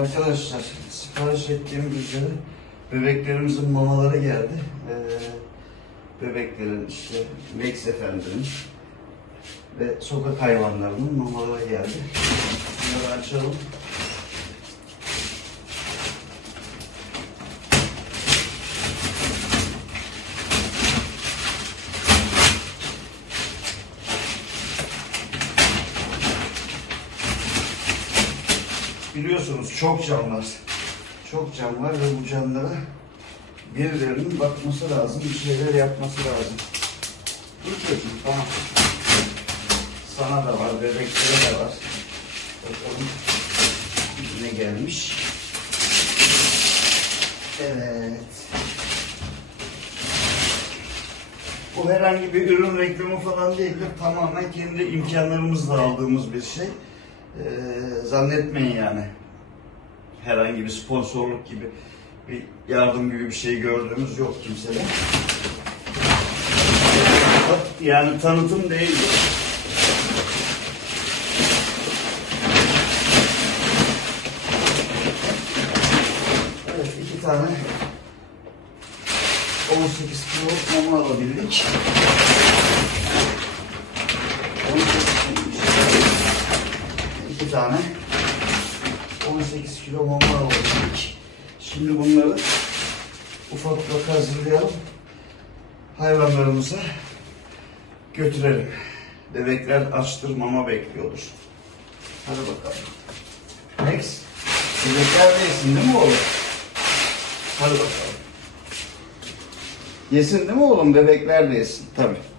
Arkadaşlar sipariş ettiğimiz üzere bebeklerimizin mamaları geldi. Ee, bebeklerin işte Max Efendi'nin ve sokak hayvanlarının mamaları geldi. Bunları açalım. Biliyorsunuz çok can var. Çok can var ve bu canlara birilerinin bakması lazım, bir şeyler yapması lazım. Dur çocuğum, tamam. Sana da var, bebeklere de var. Bakalım ne gelmiş. Evet. Bu herhangi bir ürün reklamı falan değildir. Tamamen kendi imkanlarımızla aldığımız bir şey. Ee, zannetmeyin yani. Herhangi bir sponsorluk gibi bir yardım gibi bir şey gördüğümüz yok kimseden. Yani tanıtım değildir. Evet iki tane 18 kilo mama alabildik. 18 iki tane 18 kilo mama alabildik. Şimdi bunları ufak ufak hazırlayalım. Hayvanlarımıza götürelim. Bebekler açtır mama bekliyordur. Hadi bakalım. Max, bebekler de yesin değil mi oğlum? Hadi bakalım. Yesin değil mi oğlum? Bebekler de yesin. Tabii.